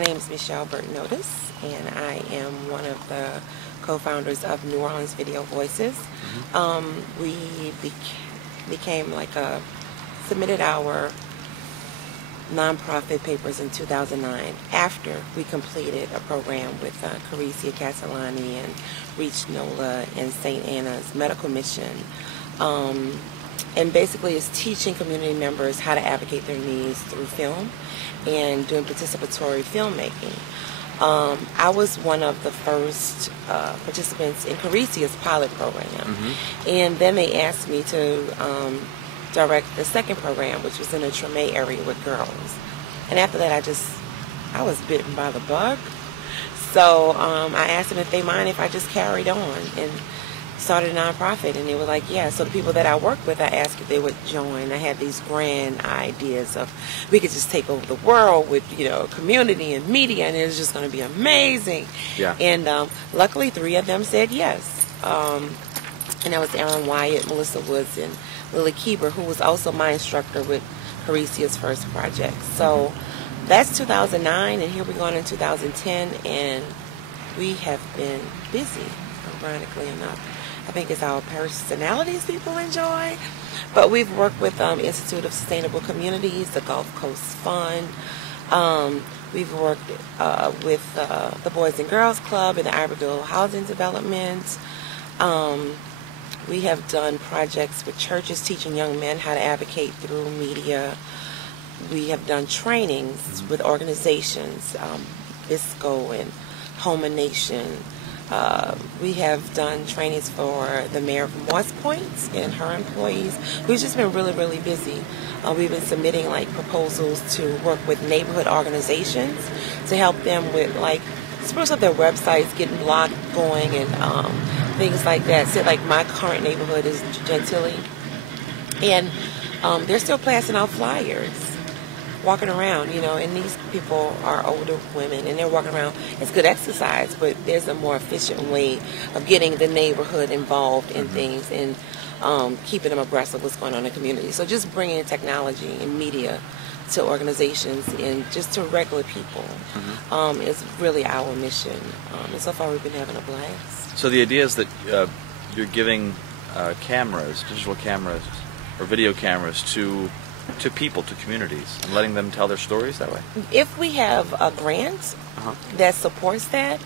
My name is Michele Burton-Oatis, and I am one of the co-founders of New Orleans Video Voices. We became like submitted our nonprofit papers in 2009 after we completed a program with Caricia Castellani and Reach NOLA and St. Anna's Medical Mission. And basically it's teaching community members how to advocate their needs through film and doing participatory filmmaking. I was one of the first participants in Caricia's pilot program. And then they asked me to direct the second program, which was in the Treme area with girls. And after that, I was bitten by the bug. So I asked them if they mind if I just carried on and started a nonprofit, and they were like, yeah. So the people that I worked with, I asked if they would join. I had these grand ideas of we could just take over the world with, community and media, and it was just going to be amazing. Yeah. And luckily 3 of them said yes. And that was Aaron Wyatt, Melissa Woods, and Lily Keeber, who was also my instructor with Caricia's first project. So that's 2009, and here we're going in 2010, and we have been busy, ironically enough. I think it's our personalities people enjoy. But we've worked with Institute of Sustainable Communities, the Gulf Coast Fund. We've worked with the Boys and Girls Club and the Iberville Housing Development. We have done projects with churches teaching young men how to advocate through media. We have done trainings with organizations, BISCO and Home and Nation. We have done trainings for the mayor of Moss Point and her employees. We've just been really, really busy. We've been submitting proposals to work with neighborhood organizations to help them with spruce up their websites, getting blogs going, and things like that. So my current neighborhood is Gentilly, and they're still passing out flyers, walking around, and these people are older women, and they're walking around. It's good exercise, but there's a more efficient way of getting the neighborhood involved in things and keeping them abreast of what's going on in the community. So just bringing technology and media to organizations and just to regular people is really our mission. And so far we've been having a blast. So the idea is that you're giving cameras, digital cameras, or video cameras to people, to communities, and letting them tell their stories that way? If we have a grant that supports that,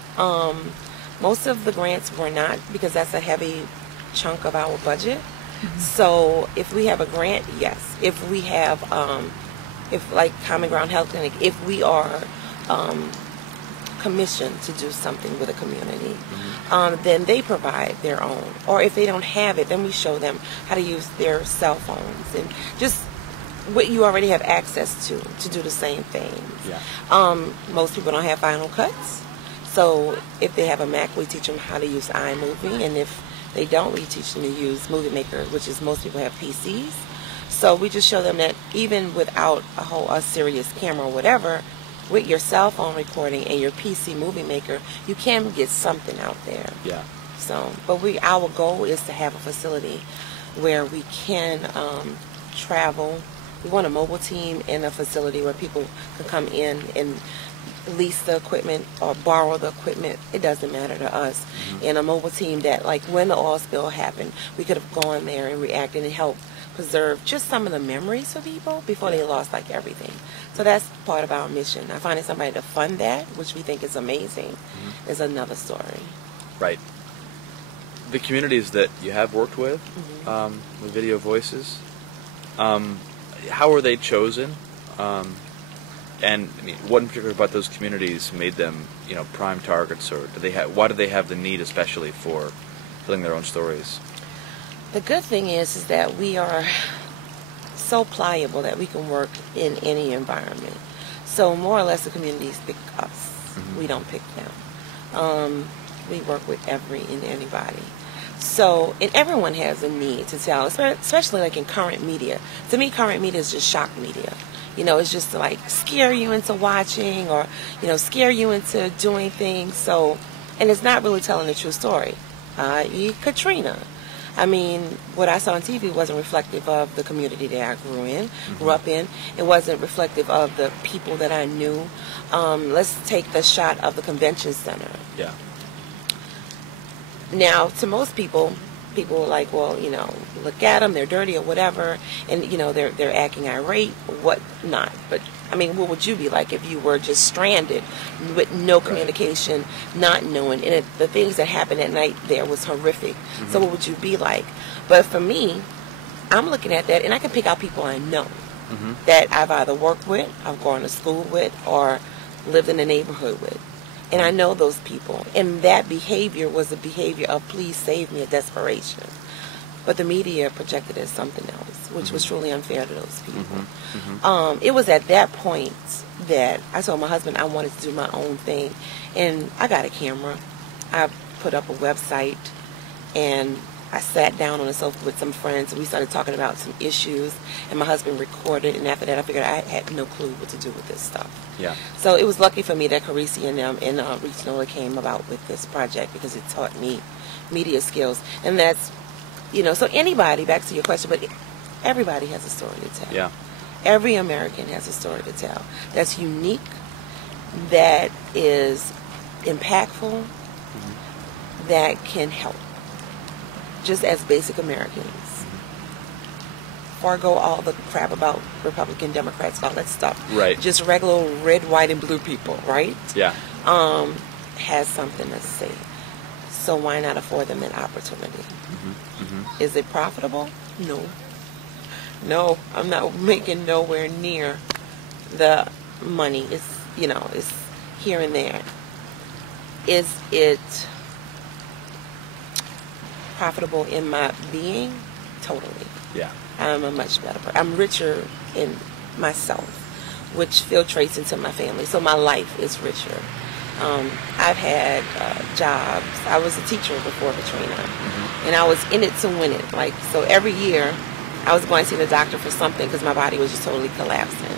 most of the grants were not, because that's a heavy chunk of our budget. So if we have a grant, yes. If we have, Common Ground Health Clinic, if we are commissioned to do something with a community, then they provide their own. Or if they don't have it, then we show them how to use their cell phones and just what you already have access to do the same things. Yeah. Most people don't have Final Cuts, so if they have a Mac, we teach them how to use iMovie, and if they don't, we teach them to use Movie Maker, which is most people have PCs. So we just show them that even without a serious camera or whatever, with your cell phone recording and your PC Movie Maker, you can get something out there. Yeah. So, but our goal is to have a facility where we can travel. We want a mobile team in a facility where people can come in and lease the equipment or borrow the equipment. It doesn't matter to us. And a mobile team that, when the oil spill happened, we could have gone there and reacted and helped preserve just some of the memories for people before they lost everything. So that's part of our mission. Now, finding somebody to fund that, which we think is amazing, is another story. Right. The communities that you have worked with Video Voices, how were they chosen? And what in particular about those communities made them, prime targets, or why do they have the need, especially for telling their own stories? The good thing is that we are so pliable that we can work in any environment. So more or less the communities pick us. We don't pick them. We work with anybody. So, and everyone has a need to tell, especially in current media. To me, current media is just shock media. It's just to scare you into watching or, scare you into doing things. So, and it's not really telling the true story. i.e. Katrina. I mean, what I saw on TV wasn't reflective of the community that I grew up in. It wasn't reflective of the people that I knew. Let's take the shot of the convention center. Yeah. Now, to most people are like, well, look at them, they're dirty or whatever, and they're acting irate, whatnot. But I mean, what would you be like if you were just stranded with no communication, not knowing? And the things that happened at night there was horrific. So what would you be like? But for me, I'm looking at that, and I can pick out people I know that I've either worked with, I've gone to school with, or lived in the neighborhood with. And I know those people. And that behavior was a behavior of please save me, a desperation. But the media projected it as something else, which was truly unfair to those people. It was at that point that I told my husband I wanted to do my own thing. And I got a camera. I put up a website, and I sat down on the sofa with some friends, and we started talking about some issues, and my husband recorded, and after that I figured I had no clue what to do with this stuff. Yeah. So it was lucky for me that Carisi and them and Regional came about with this project, because it taught me media skills. And that's, so anybody, back to your question, but everybody has a story to tell. Yeah. Every American has a story to tell that's unique, that is impactful, that can help. Just as basic Americans. Forgo all the crap about Republican, Democrats, all that stuff. Right. Just regular red, white, and blue people, right? Yeah. Has something to say. So why not afford them that opportunity? Is it profitable? No. No, I'm not making nowhere near the money. It's, it's here and there. Is it profitable in my being? Totally. Yeah. I'm a much better person. I'm richer in myself, which filtrates into my family. So my life is richer. I've had jobs. I was a teacher before Katrina, and I was in it to win it. So every year I was going to see the doctor for something because my body was just totally collapsing.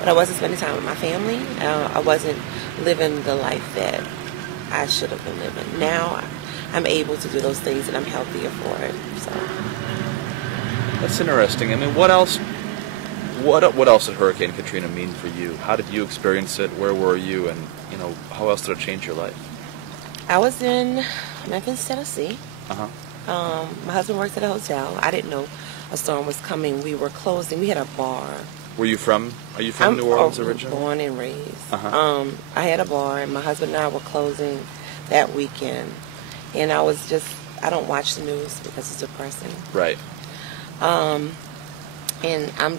But I wasn't spending time with my family. I wasn't living the life that I should have been living. Now I'm able to do those things, and I'm healthier for it. So that's interesting. I mean, what else did Hurricane Katrina mean for you? How did you experience it? Where were you? And how else did it change your life? I was in Memphis, Tennessee. My husband works at a hotel. I didn't know a storm was coming. We were closing. We had a bar. Are you from New Orleans originally? Born and raised. I had a bar, and my husband and I were closing that weekend. And I don't watch the news because it's depressing. Right. And I'm,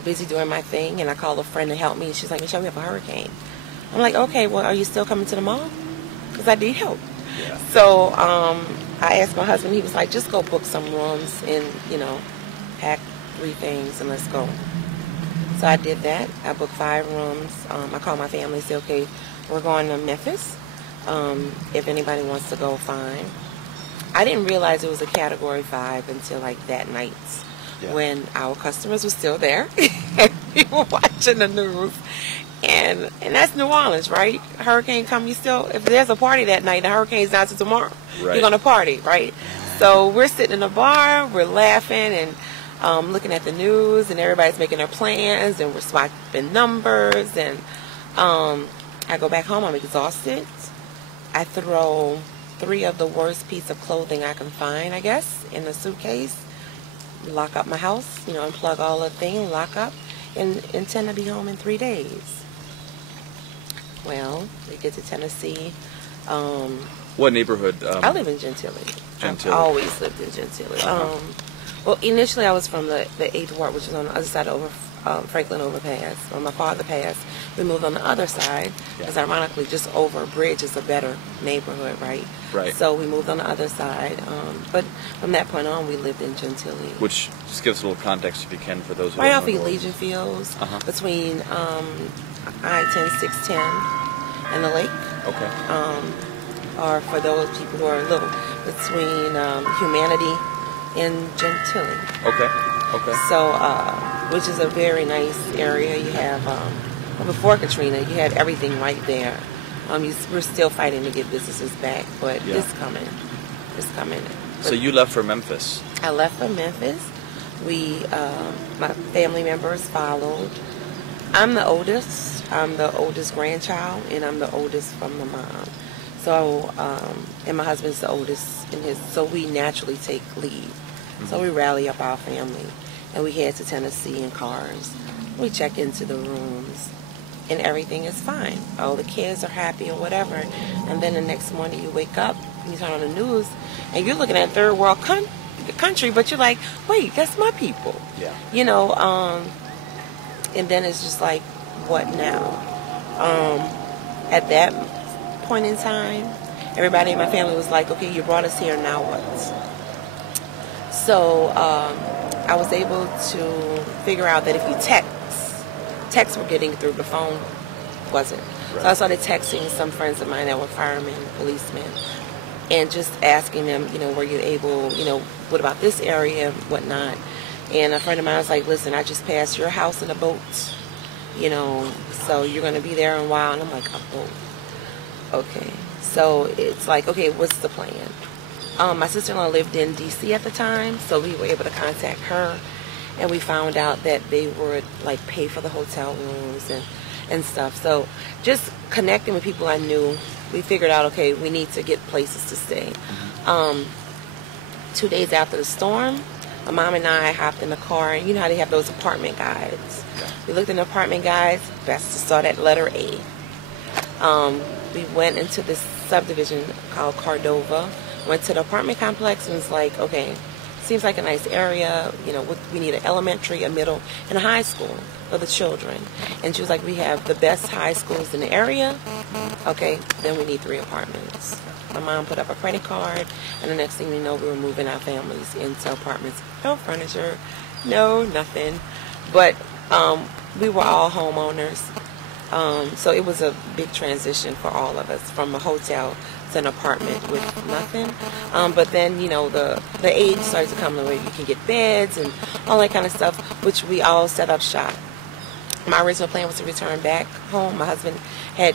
busy doing my thing, and I call a friend to help me. She's like, Michele, we have a hurricane. I'm like, okay, well, are you still coming to the mall? Because I need help. Yeah. So I asked my husband, he was like, just go book some rooms and, pack 3 things and let's go. So I did that. I booked 5 rooms. I called my family and said, okay, we're going to Memphis. If anybody wants to go, fine. I didn't realize it was a Category 5 until that night when our customers were still there and we were watching the news. And that's New Orleans, right? Hurricane come, if there's a party that night, the hurricane's not till tomorrow. Right. You're going to party, right? So we're sitting in a bar, we're laughing and looking at the news, and everybody's making their plans, and we're swapping numbers, and I go back home, I'm exhausted. I throw 3 of the worst pieces of clothing I can find, I guess, in a suitcase, lock up my house, unplug all the things, lock up, and intend to be home in 3 days. Well, we get to Tennessee. What neighborhood? I live in Gentilly. Gentilly. I've always lived in Gentilly. Well, initially I was from the 8th Ward, which is on the other side of Franklin Overpass. When my father passed, we moved on the other side, because ironically, just over a bridge is a better neighborhood, right? Right. So we moved on the other side. But from that point on, we lived in Gentilly. Which, just give us a little context if you can for those who right don't off know. Legion Fields, between I-10, 610, and the lake. Okay. Or for those people who are little, between Humanity and Gentilly. Okay. Okay. So, which is a very nice area. You have, before Katrina, you had everything right there. We're still fighting to get businesses back, but it's coming. It's coming. So you left for Memphis. I left for Memphis. My family members followed. I'm the oldest. I'm the oldest grandchild, and I'm the oldest from the mom. So, and my husband's the oldest in his, so we naturally take leave. So we rally up our family, and we head to Tennessee in cars. We check into the rooms, and everything is fine. All the kids are happy or whatever. And then the next morning you wake up, and you turn on the news, and you're looking at third world country, but you're like, wait, that's my people. Yeah. You know, and then it's just like, what now? At that point in time, everybody in my family was like, okay, you brought us here, now what? So I was able to figure out that if you texts were getting through, the phone wasn't. Right. So I started texting some friends of mine that were firemen, policemen, and just asking them, you know, were you able, you know, what about this area, whatnot. And a friend of mine was like, listen, I just passed your house in a boat, you know, so you're going to be there in a while. And I'm like, a boat? Okay. So it's like, okay, what's the plan? My sister-in-law lived in D.C. at the time, so we were able to contact her, and we found out that they would like pay for the hotel rooms and stuff. So just connecting with people I knew, we figured out, okay, we need to get places to stay. 2 days after the storm, my mom and I hopped in the car, and you know how they have those apartment guides. We looked in the apartment guides, best to start at letter A. We went into this subdivision called Cordova, went to the apartment complex, and was like, okay, seems like a nice area, you know, we need an elementary, a middle, and a high school for the children. And she was like, we have the best high schools in the area. Okay, then we need 3 apartments. My mom put up a credit card, and the next thing we know, we were moving our families into apartments. No furniture, no nothing. But we were all homeowners. So it was a big transition for all of us, from a hotel to an apartment with nothing. But then, you know, the aid started to come where you can get beds and all that kind of stuff, which we all set up shop. My original plan was to return back home. My husband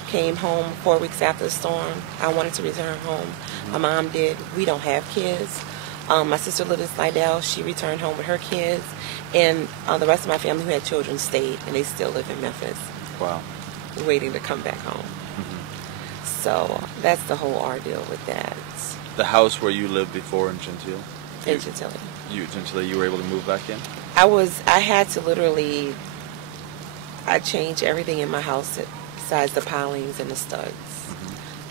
came home 4 weeks after the storm. I wanted to return home. My mom did. We don't have kids. My sister lived in Slidell. She returned home with her kids. And the rest of my family who had children stayed, and they still live in Memphis. Wow. Waiting to come back home. So that's the whole ordeal with that. The house where you lived before in Gentile? In Gentile. Gentile, you were able to move back in? I had to literally, I changed everything in my house besides the pilings and the studs.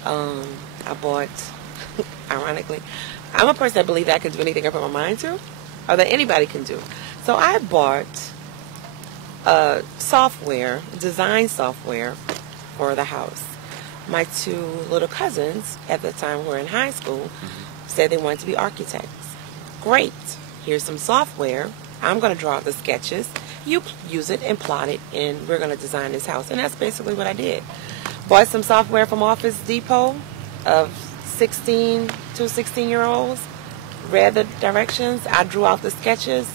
I bought, ironically, I'm a person that believes I can do anything I put my mind to, or that anybody can do. So I bought software, design software for the house. My 2 little cousins at the time who were in high school said they wanted to be architects. Great. Here's some software. I'm going to draw the sketches. You use it and plot it, and we're going to design this house. And that's basically what I did. Bought some software from Office Depot of 16-year-olds. Read the directions. I drew out the sketches,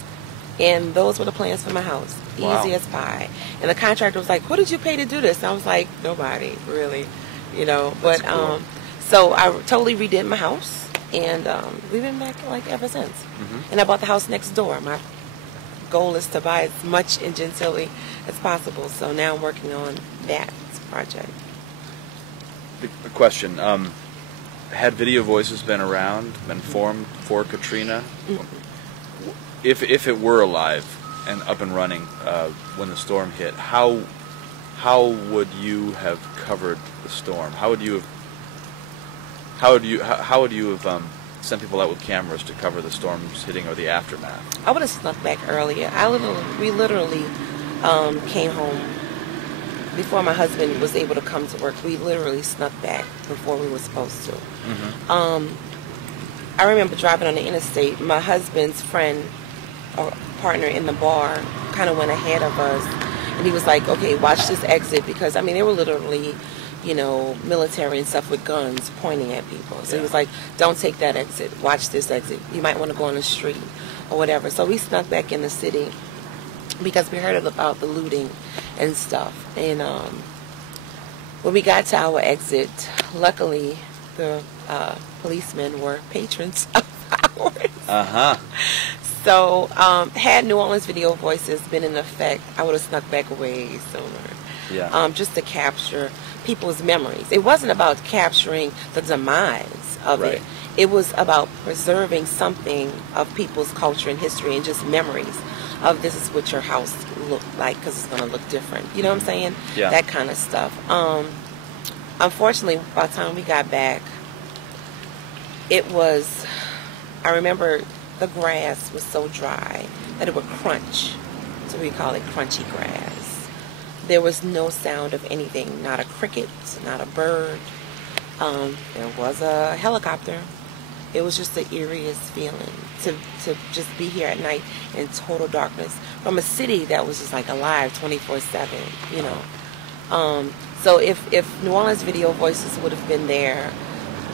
and those were the plans for my house. Wow. Easy as pie. And the contractor was like, what did you pay to do this? And I was like, nobody, really. You know, but cool. So I totally redid my house, and we've been back like ever since. And I bought the house next door. My goal is to buy as much in Gentilly as possible, so now I'm working on that project. The question, had Video Voices been around, been formed for Katrina? If it were alive and up and running when the storm hit, how would you have covered the storm? How would you have sent people out with cameras to cover the storms hitting or the aftermath? I would have snuck back earlier. We literally came home before my husband was able to come to work. We literally snuck back before we were supposed to. I remember driving on the interstate. My husband's friend or partner in the bar kind of went ahead of us, and he was like, okay, watch this exit, because I mean they were literally, you know, military and stuff with guns pointing at people. So he was like, don't take that exit, watch this exit, you might want to go on the street or whatever. So we snuck back in the city because we heard about the looting and stuff. And when we got to our exit, luckily the policemen were patrons of So, had New Orleans Video Voices been in effect, I would have snuck back way sooner. Yeah. Just to capture people's memories. It wasn't about capturing the demise of Right. it. It was about preserving something of people's culture and history and just memories of this is what your house looked like because it's going to look different. You know what I'm saying? Yeah. That kind of stuff. Unfortunately, by the time we got back, it was, I remember the grass was so dry that it would crunch. So we call it crunchy grass. There was no sound of anything, not a cricket, not a bird. There was a helicopter. It was just the eeriest feeling to just be here at night in total darkness from a city that was just like alive 24/7, you know. So if New Orleans Video Voices would have been there,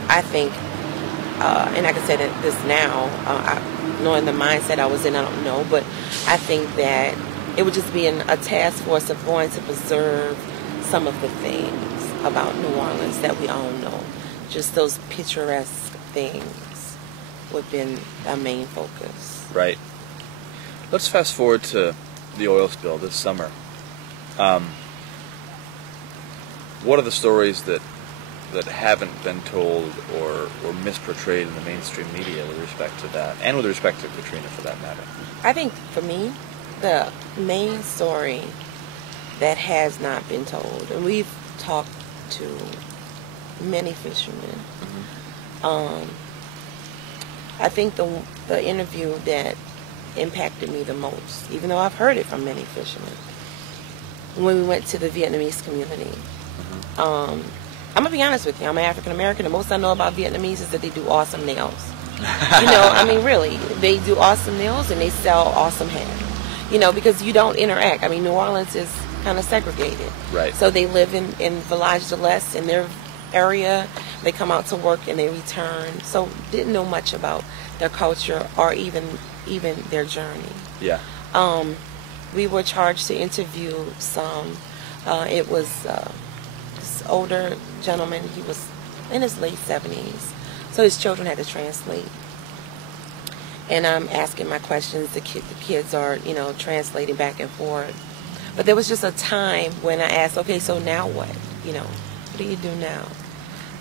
I think, and I can say that this now, knowing the mindset I was in, I don't know, but I think that it would just be a task force of going to preserve some of the things about New Orleans that we all know. Just those picturesque things would have been our main focus. Right. Let's fast forward to the oil spill this summer. What are the stories that haven't been told or misportrayed in the mainstream media with respect to that, and with respect to Katrina for that matter? I think for me, the main story that has not been told, and we've talked to many fishermen. I think the interview that impacted me the most, even though I've heard it from many fishermen, when we went to the Vietnamese community. I'm gonna be honest with you. I'm an African American. The most I know about Vietnamese is that they do awesome nails. You know, I mean, really, they do awesome nails and they sell awesome hair. You know, because you don't interact. I mean, New Orleans is kind of segregated. Right. So they live in Village de l'Est in their area. They come out to work and they return. So didn't know much about their culture or even their journey. Yeah. We were charged to interview some. It was this older gentleman. He was in his late 70s. So his children had to translate. And I'm asking my questions. The kids are, you know, translating back and forth. But there was just a time when I asked, okay, so now what? You know, what do you do now?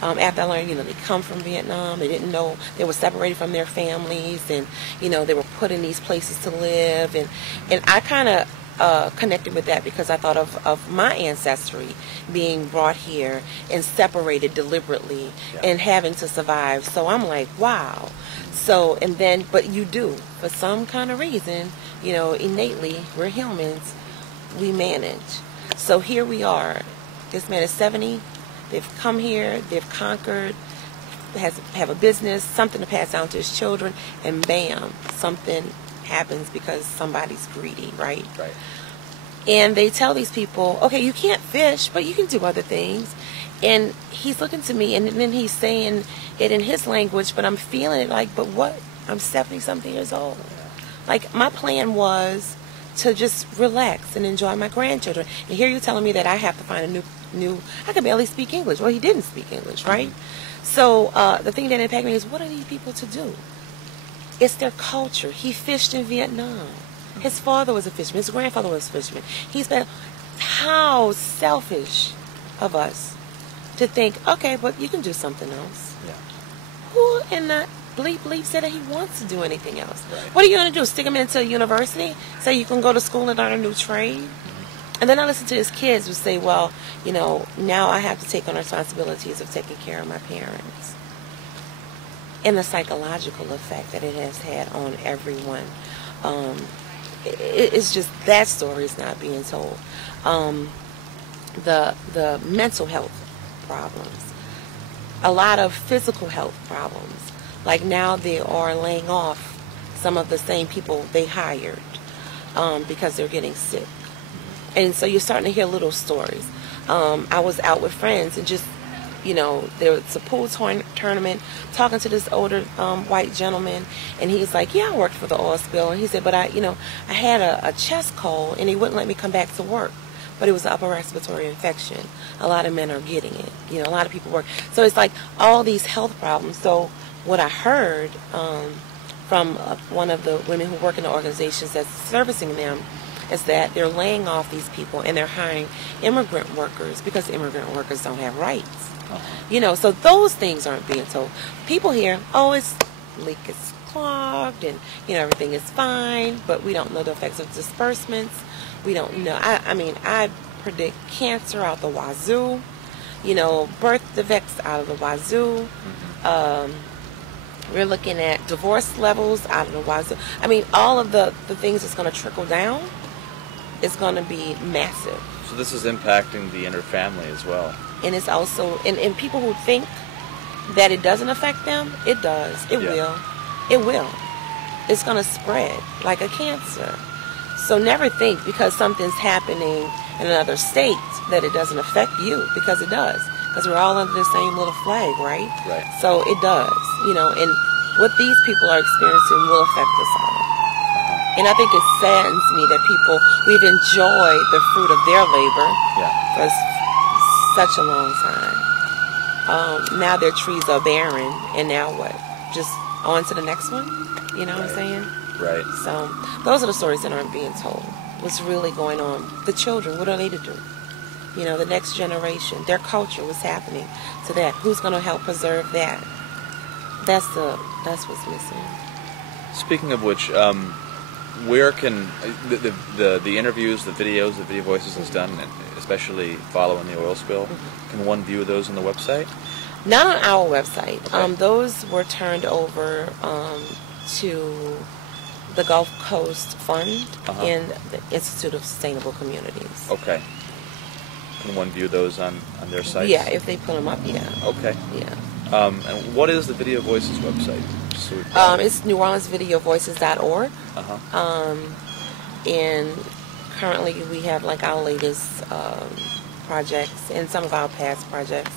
After I learned, you know, they come from Vietnam. They didn't know they were separated from their families, and you know, they were put in these places to live. And I kind of connected with that because I thought of my ancestry being brought here and separated deliberately and having to survive. So I'm like, wow. So, and then, but you do, for some kind of reason, you know, innately, we're humans, we manage. So here we are. This man is 70. They've come here, they've conquered, have a business, something to pass down to his children, and bam, something happens because somebody's greedy, right? Right. And they tell these people, okay, you can't fish, but you can do other things. And he's looking to me, and then he's saying it in his language, but I'm feeling it like, but what? I'm 70-something years old. Like, my plan was to just relax and enjoy my grandchildren. And here you're telling me that I have to find a new I could barely speak English. Well, he didn't speak English, right? So the thing that impacted me is, what are these people to do? It's their culture. He fished in Vietnam. His father was a fisherman. His grandfather was a fisherman. He's been, how selfish of us to think, okay, but you can do something else. Yeah. Who in the bleep said that he wants to do anything else? Right. What are you going to do? Stick him into a university? Say you can go to school and learn a new trade? And then I listen to his kids who say, well, you know, now I have to take on responsibilities of taking care of my parents. And the psychological effect that it has had on everyone. It's just, that story is not being told. The mental health problems. A lot of physical health problems. Like now they are laying off some of the same people they hired because they're getting sick. And so you're starting to hear little stories. I was out with friends and just, you know, there was a pool tournament, talking to this older white gentleman, and he's like, yeah, I worked for the oil spill. And he said, but I had a chest cold, and he wouldn't let me come back to work. But it was an upper respiratory infection. A lot of men are getting it. You know, a lot of people work. So it's like all these health problems. So what I heard from one of the women who work in the organizations that's servicing them is that they're laying off these people and they're hiring immigrant workers because immigrant workers don't have rights. So those things aren't being told. People hear, oh, it's leak is clogged and everything is fine, but we don't know the effects of disbursements. We don't know. I predict cancer out the wazoo, birth defects out of the wazoo. We're looking at divorce levels out of the wazoo. All of the things that's going to trickle down is going to be massive. So this is impacting the inner family as well. And it's also, and people who think that it doesn't affect them, it does. It will. It will. It's going to spread like a cancer. So never think because something's happening in another state that it doesn't affect you, because it does. Because we're all under the same little flag, right? Right. So it does, and what these people are experiencing will affect us all. And I think it saddens me that we've enjoyed the fruit of their labor for such a long time. Now their trees are barren, and now what? Just on to the next one? You know what I'm saying? Right. So those are the stories that aren't being told. What's really going on? The children, what are they to do? The next generation, their culture, what's happening to that? Who's going to help preserve that? That's what's missing. Speaking of which, where can the interviews, the videos, the video voices is done, and especially following the oil spill, can one view those on the website? Not on our website. Okay. Those were turned over to the Gulf Coast Fund and the Institute of Sustainable Communities. Okay. Can one view those on their site? Yeah, if they put them up, yeah. Okay. Yeah. And what is the Video Voices website? It's NewOrleansVideoVoices.org. And currently we have like our latest projects and some of our past projects.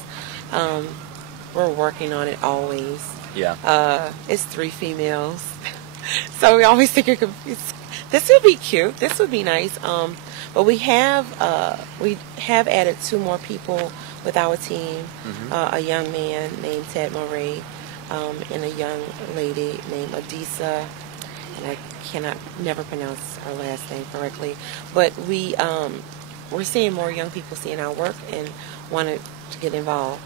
We're working on it always. Yeah. It's 3 females. So we always think this would be cute. This would be nice. But we have added 2 more people with our team. A young man named Ted Murray, and a young lady named Adisa, and I never pronounce her last name correctly. But we're seeing more young people seeing our work and wanted to get involved.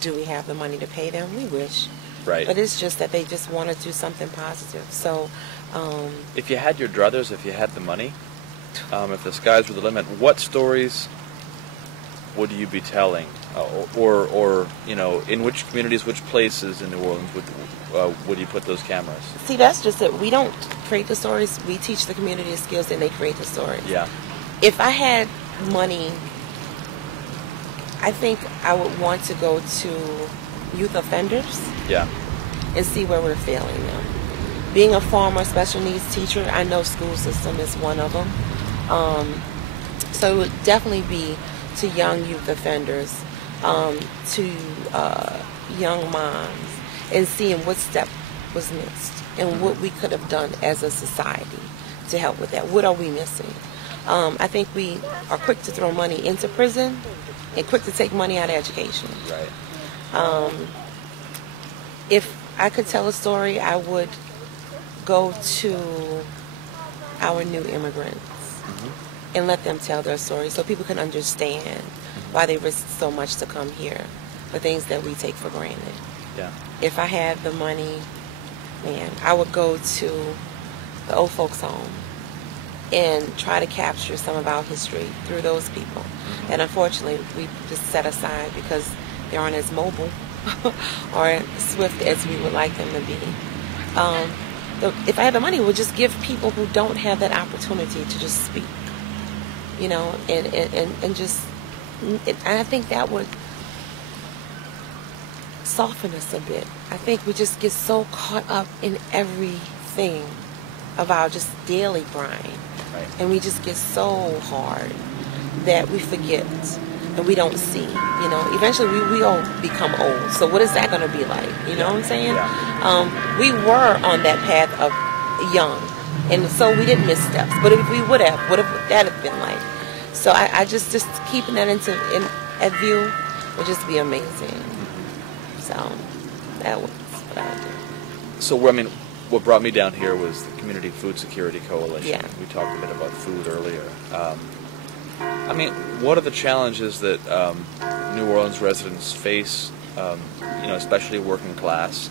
Do we have the money to pay them? We wish. Right. But it's just that they just want to do something positive. So, if you had your druthers, if you had the money, if the skies were the limit, what stories would you be telling, or in which communities, which places in New Orleans would you put those cameras? See, that's just it. We don't create the stories. We teach the community the skills, and they create the stories. Yeah. If I had money, I think I would want to go to youth offenders. Yeah. And see where we're failing them. Being a former special needs teacher, I know school system is one of them. So it would definitely be to young youth offenders, to young moms, and seeing what step was missed and what we could have done as a society to help with that. What are we missing? I think we are quick to throw money into prison and quick to take money out of education. Right. If I could tell a story, I would go to our new immigrants and let them tell their story so people can understand why they risk so much to come here, the things that we take for granted. Yeah. If I had the money, man, I would go to the old folks' home and try to capture some of our history through those people. And unfortunately, we just set aside because they aren't as mobile or swift as we would like them to be. If I had the money, it would just give people who don't have that opportunity to just speak, and just, and I think that would soften us a bit. I think we just get so caught up in everything of our just daily grind, Right. and we just get so hard that we forget. And we don't see, eventually we all become old. So what is that going to be like? You know what I'm saying? Yeah. We were on that path of young, and so we didn't miss steps. But if we would have, what would that have been like? So I just keeping that at view would just be amazing. So that was what I would do. So what brought me down here was the Community Food Security Coalition. Yeah. We talked a bit about food earlier. I mean, what are the challenges that New Orleans residents face, especially working class,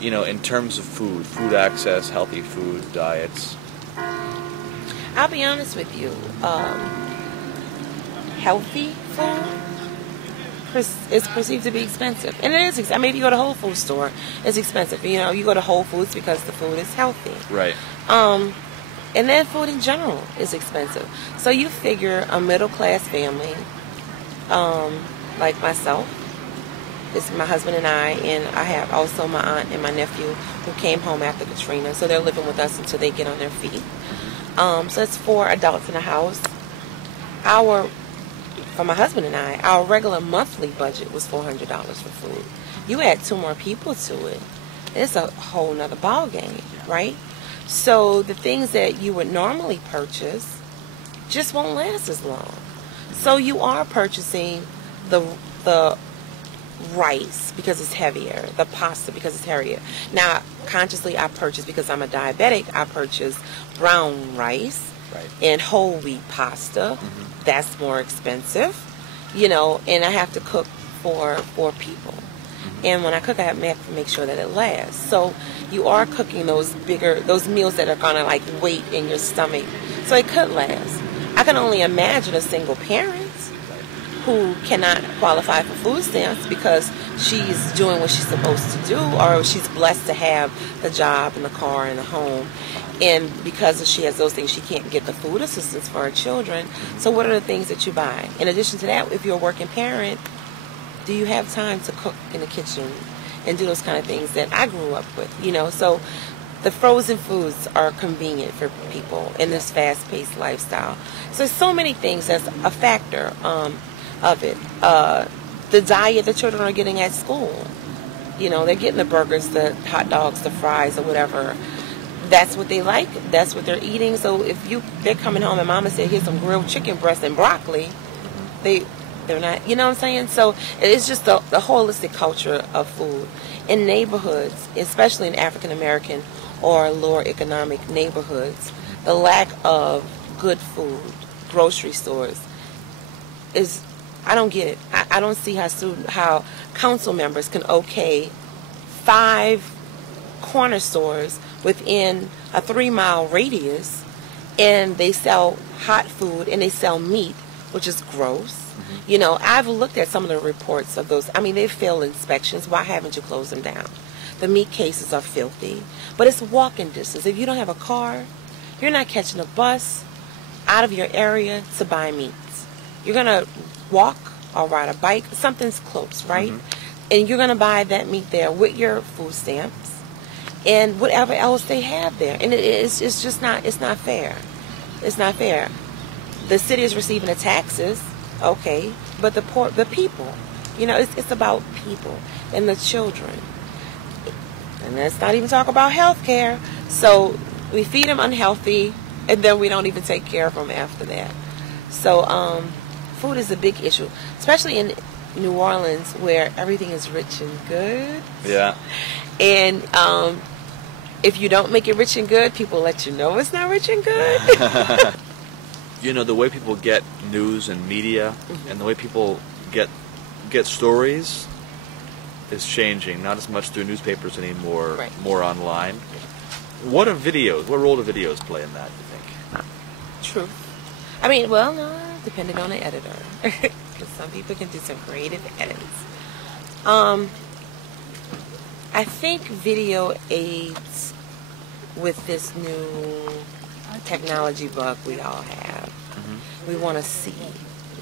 in terms of food access, healthy food, diets? I'll be honest with you. Healthy food is perceived to be expensive. And it is expensive. I mean, if you go to Whole Foods store, it's expensive. You go to Whole Foods because the food is healthy. Right. And then food in general is expensive. So you figure a middle-class family, like myself, it's my husband and and I have also my aunt and my nephew who came home after Katrina. So they're living with us until they get on their feet. So it's 4 adults in the house. For my husband and I, our regular monthly budget was $400 for food. You add 2 more people to it, it's a whole nother ball game, right? So the things that you would normally purchase just won't last as long. So you are purchasing the rice because it's heavier, the pasta because it's heavier. Now, consciously I purchase, because I'm a diabetic, I purchase brown rice. Right. And whole wheat pasta. Mm-hmm. That's more expensive, and I have to cook for 4 people. Mm-hmm. And when I cook, I have to make sure that it lasts. So you are cooking those meals that are going to wait in your stomach. So it could last. I can only imagine a single parent who cannot qualify for food stamps because she's doing what she's supposed to do, or she's blessed to have the job and the car and the home. And because she has those things, she can't get the food assistance for her children. So what are the things that you buy? In addition to that, if you're a working parent, do you have time to cook in the kitchen and do those kind of things that I grew up with? So the frozen foods are convenient for people in this fast-paced lifestyle. So there's so many things that's a factor of it. The diet the children are getting at school. They're getting the burgers, the hot dogs, the fries, or whatever. That's what they like. That's what they're eating. So if they're coming home and mama said, here's some grilled chicken breast and broccoli, they're not, you know what I'm saying? So it's just the holistic culture of food. In neighborhoods, especially in African American or lower economic neighborhoods, the lack of good food, grocery stores, I don't get it. I don't see how council members can okay 5 corner stores within a 3-mile radius, and they sell hot food and they sell meat, which is gross. Mm-hmm. I've looked at some of the reports of those. I mean, they failed inspections. Why haven't you closed them down? The meat cases are filthy, but it's walking distance. If you don't have a car, you're not catching a bus out of your area to buy meats. You're gonna walk or ride a bike. Something's close, right? Mm-hmm. And you're gonna buy that meat there with your food stamps and whatever else they have there. And it's just not, it's not fair. It's not fair. The city is receiving the taxes, okay, but the people, it's about people and the children. And let's not even talk about health care. So we feed them unhealthy, and then we don't even take care of them after that. So food is a big issue, especially in New Orleans, where everything is rich and good. Yeah. And if you don't make it rich and good, people let you know it's not rich and good. The way people get news and media, mm-hmm. and the way people get stories is changing. Not as much through newspapers anymore, right. More online. What role do videos play in that, you think? True. I mean, well, no, depending on the editor. Because some people can do some creative edits. I think video aids with this new technology bug we all have. Mm-hmm. We want to see.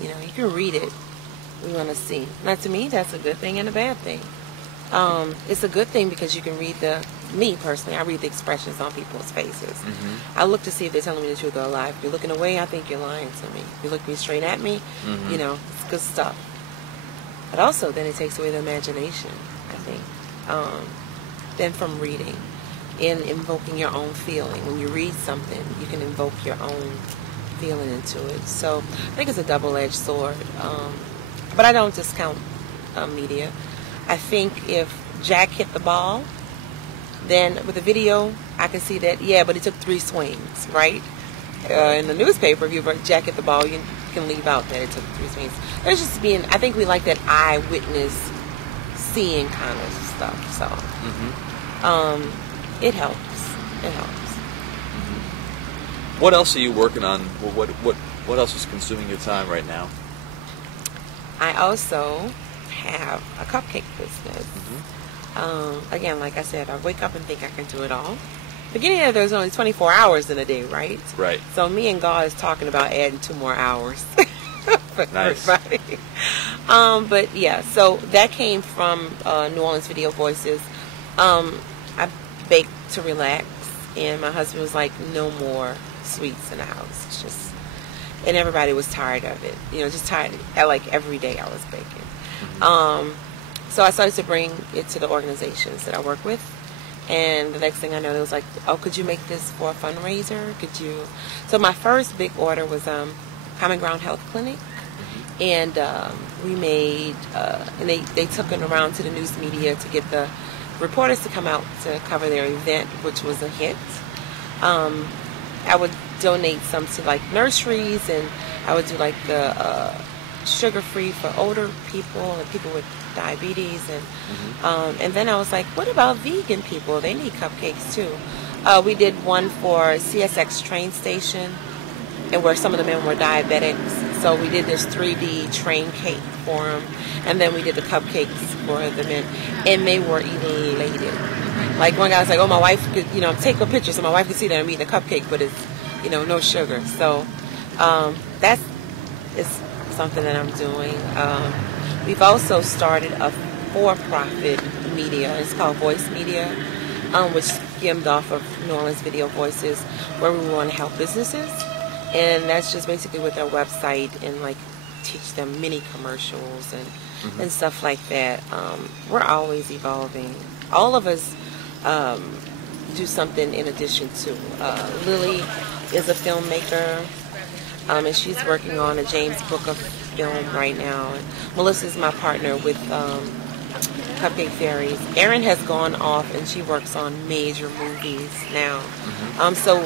You can read it. We want to see. Now, to me, that's a good thing and a bad thing. It's a good thing because you can read me personally, I read the expressions on people's faces. Mm-hmm. I look to see if they're telling me the truth or a lie. If you're looking away, I think you're lying to me. If you look me straight at me, mm-hmm. It's good stuff. But also, then it takes away the imagination, I think. Then from reading and invoking your own feeling. When you read something, you can invoke your own feeling into it. So I think it's a double-edged sword. But I don't discount media. I think if Jack hit the ball, Then with the video, I can see that, yeah, but it took 3 swings, right? In the newspaper, if you jacket the ball, you can leave out that it took 3 swings. There's just being, I think we like that eyewitness seeing kind of stuff. So it helps. It helps. What else are you working on? What else is consuming your time right now? I also have a cupcake business. Again, like I said, I wake up and think I can do it all. Beginning of there's only 24 hours in a day, right? Right. So me and God is talking about adding 2 more hours for nice. everybody. But yeah, so that came from New Orleans Video Voices. I baked to relax, and my husband was like, "No more sweets in the house." It's just, and everybody was tired of it. You know, just tired. Like every day I was baking. So I started to bring it to the organizations that I work with. And the next thing I know, it was like, "Oh, could you make this for a fundraiser? Could you?" So my first big order was Common Ground Health Clinic, and we made and they took it around to the news media to get the reporters to come out to cover their event, which was a hit. I would donate some to like nurseries, and I would do like the sugar-free for older people and people with diabetes, and then I was like, what about vegan people? They need cupcakes too. We did one for CSX train station, and where some of the men were diabetics, so we did this 3D train cake for them, and then we did the cupcakes for the men, and they were elated. Like one guy was like, "Oh, my wife could, take a picture so my wife could see that I'm eating a cupcake, but it's, no sugar." So that's something that I'm doing. We've also started a for-profit media. It's called Voice Media, which skimmed off of New Orleans Video Voices, where we want to help businesses. And that's just basically with our website and like teach them mini commercials and stuff like that. We're always evolving. All of us do something in addition to. Lily is a filmmaker, and she's working on a James Booker film right now. And Melissa's my partner with Cupcake Fairies. Erin has gone off and she works on major movies now. So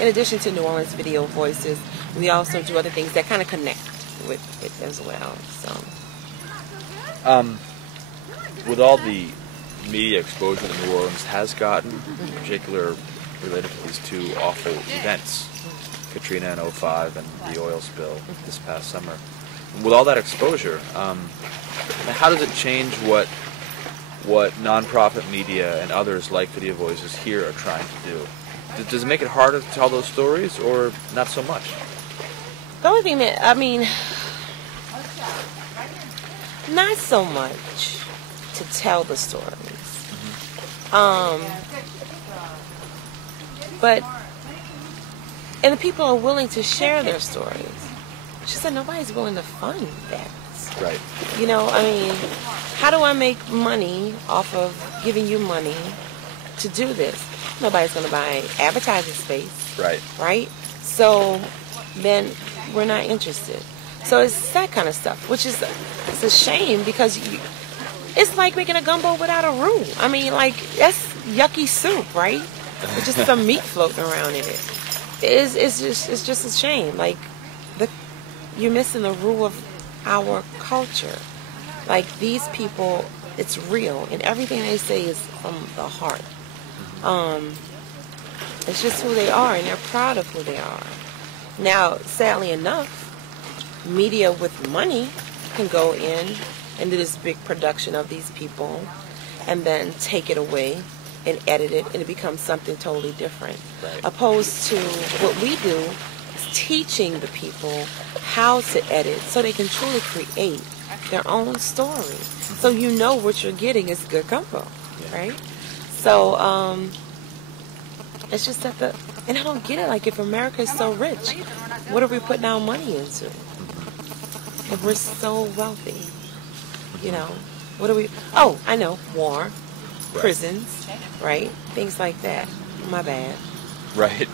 in addition to New Orleans Video Voices, we also do other things that kind of connect with it as well. So, with all the media exposure that New Orleans has gotten, in particular related to these 2 awful events, Katrina in 2005 and the oil spill this past summer. With all that exposure, how does it change what nonprofit media and others like Video Voices here are trying to do? Does it make it harder to tell those stories, or not so much? The only thing that, not so much to tell the stories. But, and the people are willing to share their stories. She said nobody's willing to fund that. Right. How do I make money off of giving you money to do this? Nobody's going to buy advertising space. Right. Right? So then we're not interested. So it's that kind of stuff, which is, it's a shame because it's like making a gumbo without a roux. That's yucky soup, right? With just some meat floating around in it. It's just a shame. You're missing the root of our culture. Like, these people, it's real, and everything they say is from the heart. It's just who they are, and they're proud of who they are. Now, sadly enough, media with money can go in and do this big production of these people and then take it away and edit it, and it becomes something totally different. Right. Opposed to what we do is teaching the people how to edit so they can truly create their own story. So what you're getting is good gumbo, right? So it's just that and I don't get it. Like, if America is so rich, what are we putting our money into? If we're so wealthy, what are we? Oh, I know, war, prisons, right? Things like that. My bad. Right.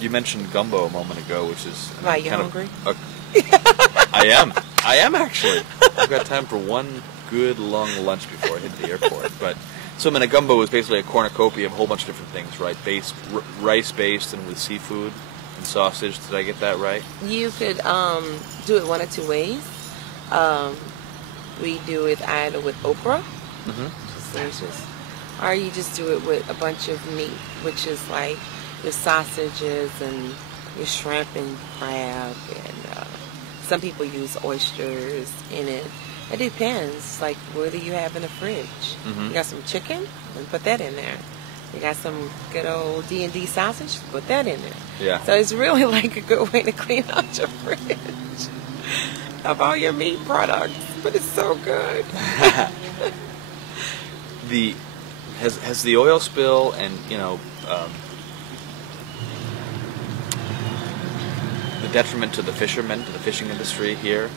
You mentioned gumbo a moment ago, which is Right, you hungry? I am actually. I've got time for one good long lunch before I hit the airport. But so, I mean, a gumbo is basically a cornucopia of a whole bunch of different things, right? Rice-based and with seafood and sausage. Did I get that right? You could do it one of two ways. We do it either with okra, delicious, or you just do it with a bunch of meat, which is like your sausages and your shrimp and crab, and some people use oysters in it. It depends, like what do you have in the fridge? You got some chicken, and put that in there. You got some good old D&D sausage, put that in there. Yeah. So it's really like a good way to clean out your fridge of all your meat products, but it's so good. Has the oil spill and the detriment to the fishermen, to the fishing industry here,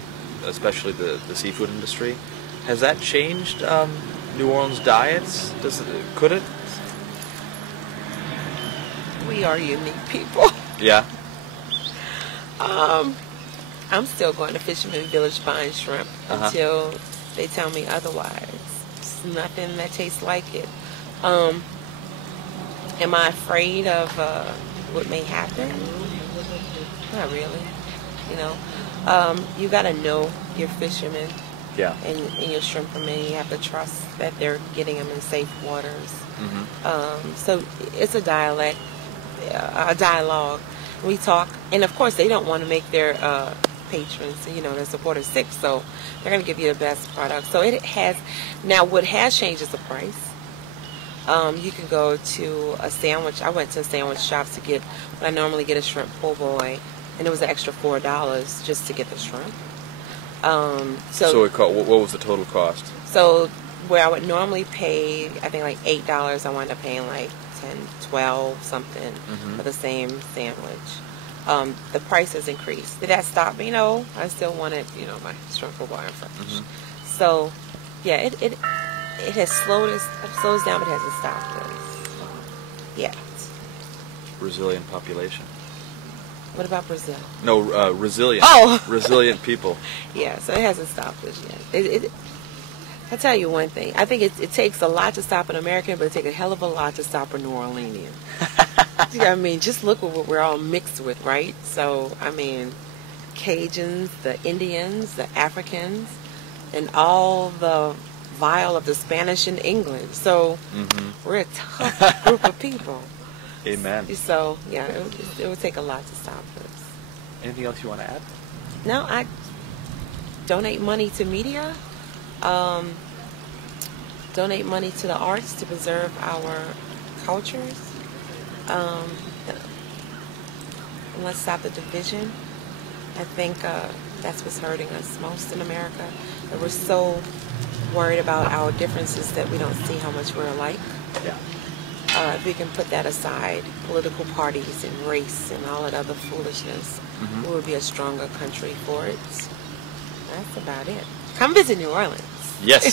especially the seafood industry, has that changed New Orleans diets? Could it? We are unique people. Yeah. I'm still going to Fisherman Village buying shrimp until they tell me otherwise. It's nothing that tastes like it. Am I afraid of what may happen? Not really. You got to know your fishermen. Yeah. And your shrimpmen. You have to trust that they're getting them in safe waters. So it's a dialogue. We talk, and of course they don't want to make their patrons, their supporters sick, so they're going to give you the best product. So it has, now what has changed is the price. You can go to I went to a sandwich shop to get what I normally get, a shrimp po' boy, and it was an extra $4 just to get the shrimp. So what was the total cost? So where I would normally pay, I think like $8, I wound up paying like 10, 12 something for the same sandwich. The price has increased. Did that stop me? No, I still wanted, my shrimp po' boy and fresh. So, yeah, it has slowed us down, but it hasn't stopped us yet. Brazilian population. What about Brazil? No, resilient. Oh, resilient people. Yeah, so it hasn't stopped us yet. I'll tell you one thing. I think it takes a lot to stop an American, but it takes a hell of a lot to stop a New Orleanian. I mean, just look at what we're all mixed with, right? So, I mean, Cajuns, the Indians, the Africans, and all the vile of the Spanish in England. So, we're a tough group of people. Amen. So, yeah, it would take a lot to stop us. Anything else you want to add? No, I donate money to media. Donate money to the arts to preserve our cultures. And let's stop the division. I think that's what's hurting us most in America. That we're so worried about our differences that we don't see how much we're alike. Yeah. If we can put that aside, political parties and race and all that other foolishness, we would be a stronger country for it. That's about it. Come visit New Orleans. Yes.